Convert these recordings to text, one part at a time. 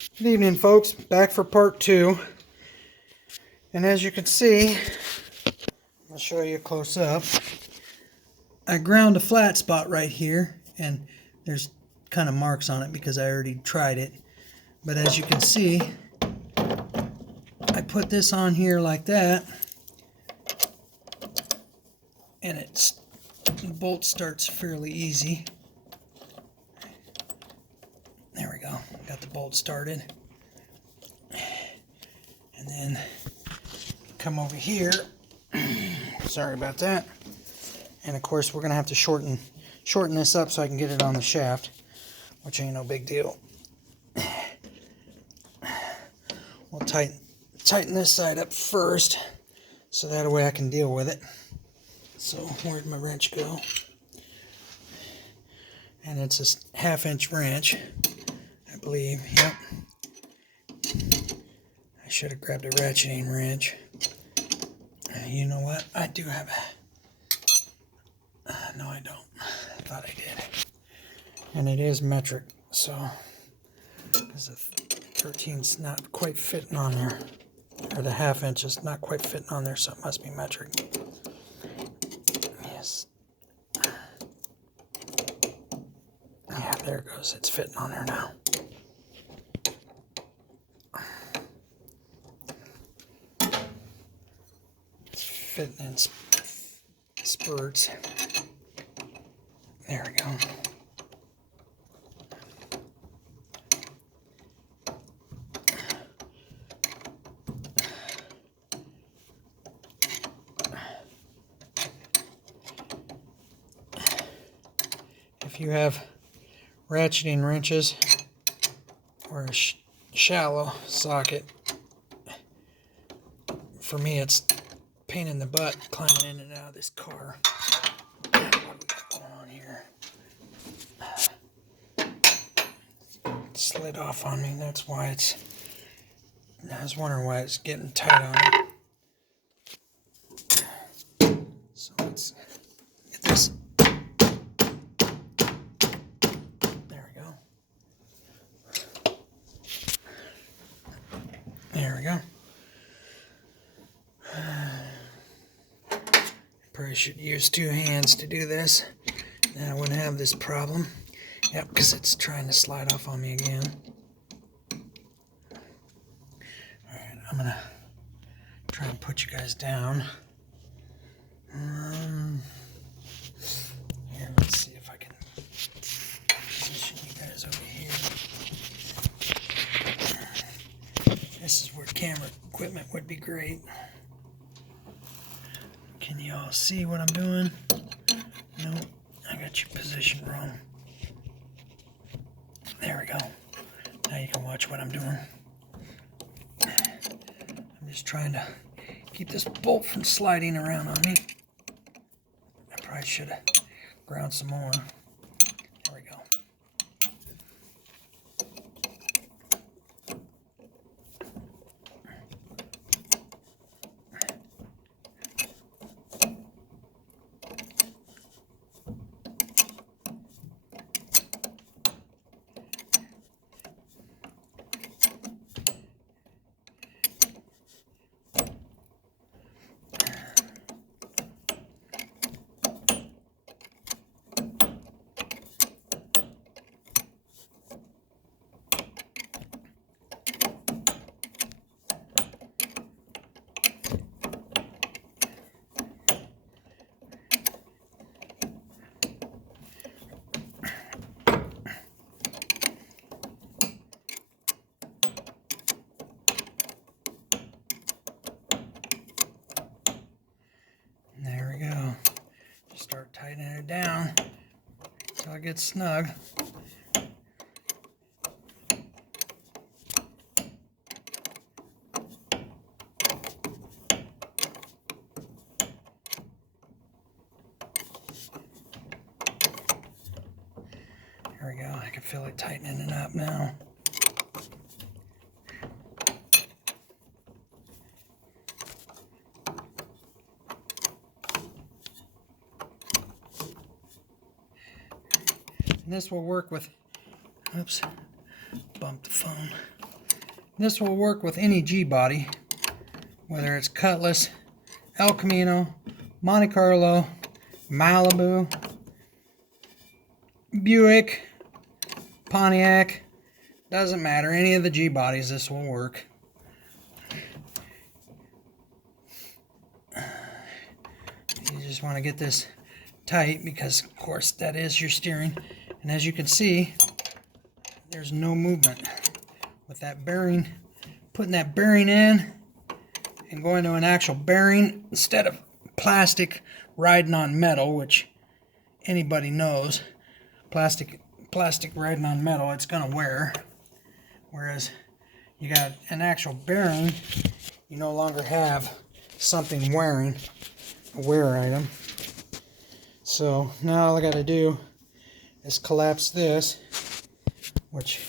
Good evening, folks. Back for part 2. And as you can see, I'll show you close up. I ground a flat spot right here, and there's kind of marks on it because I already tried it. But as you can see, I put this on here like that, and the bolt starts fairly easy. There we go. Got the bolt started. And then come over here. Sorry about that. And of course we're going to have to shorten this up so I can get it on the shaft, which ain't no big deal. We'll tighten this side up first so that way I can deal with it. So where'd my wrench go? And it's a 1/2 inch wrench, I believe. Yep. I should have grabbed a ratcheting wrench. You know what? I do have a... no, I don't. I thought I did. And it is metric, so... because the 13's not quite fitting on there. Or the 1/2 inch is not quite fitting on there, so it must be metric. Yes. Yeah, there it goes. It's fitting on there now. Fitting in spurts. There we go. If you have ratcheting wrenches or a shallow socket, for me it's pain in the butt climbing in and out of this car. What do we got going on here? It slid off on me. That's why I was wondering why it's getting tight on me. So let's get this. There we go. There we go. Probably should use 2 hands to do this. Then I wouldn't have this problem. Yep, because it's trying to slide off on me again. Alright, I'm going to try and put you guys down. Here, let's see if I can position you guys over here. This is where camera equipment would be great. Can you all see what I'm doing? No, I got you positioned wrong. There we go. Now you can watch what I'm doing. I'm just trying to keep this bolt from sliding around on me. I probably should have ground some more. There we go. There we go. Just start tightening it down until it gets snug. There we go. I can feel it tightening it up now. And this will work with, oops, bumped the phone. This will work with any G-body, whether it's Cutlass, El Camino, Monte Carlo, Malibu, Buick, Pontiac. Doesn't matter. Any of the G-bodies, this will work. You just want to get this tight because, of course, that is your steering. And as you can see, there's no movement. With that bearing, putting that bearing in and going to an actual bearing instead of plastic riding on metal, which anybody knows, plastic riding on metal, it's going to wear. Whereas you got an actual bearing, you no longer have something wearing, a wear item. So now all I got to do is collapse this, which,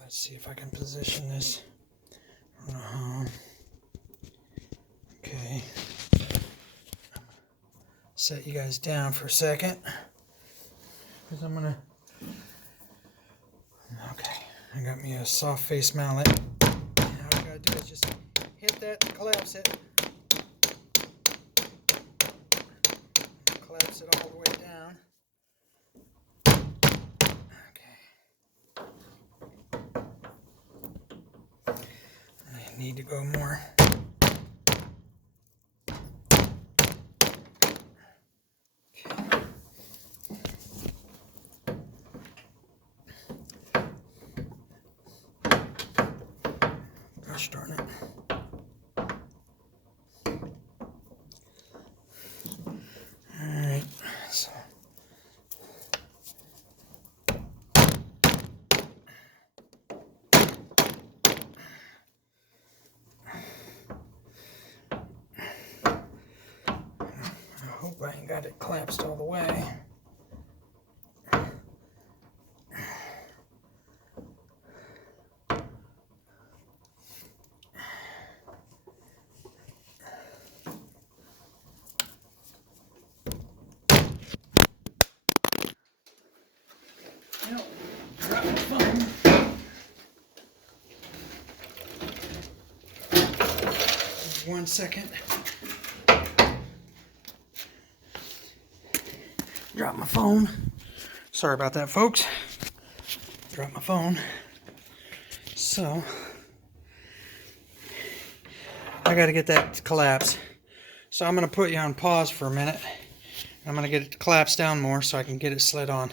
let's see if I can position this. Okay. Set you guys down for a second, because I'm gonna. Okay, I got me a soft face mallet. Now all I gotta do is just hit that and collapse it. Collapse it all the way down. Okay. I need to go more. Gosh darn it. Alright, so I hope I ain't got it collapsed all the way. Drop my phone. 1 second. Drop my phone. Sorry about that, folks. Drop my phone. So, I got to get that collapsed. So I'm going to put you on pause for a minute. I'm going to get it to collapse down more so I can get it slid on.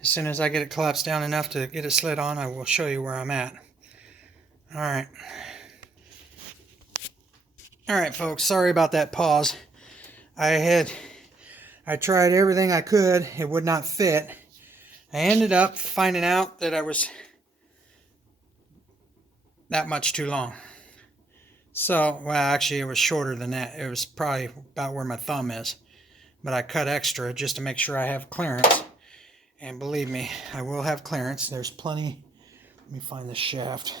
As soon as I get it collapsed down enough to get it slid on, I will show you where I'm at. Alright. Alright, folks. Sorry about that pause. I tried everything I could. It would not fit. I ended up finding out that I was that much too long. So, well, actually, it was shorter than that. It was probably about where my thumb is. But I cut extra just to make sure I have clearance. And believe me, I will have clearance. There's plenty. Let me find the shaft.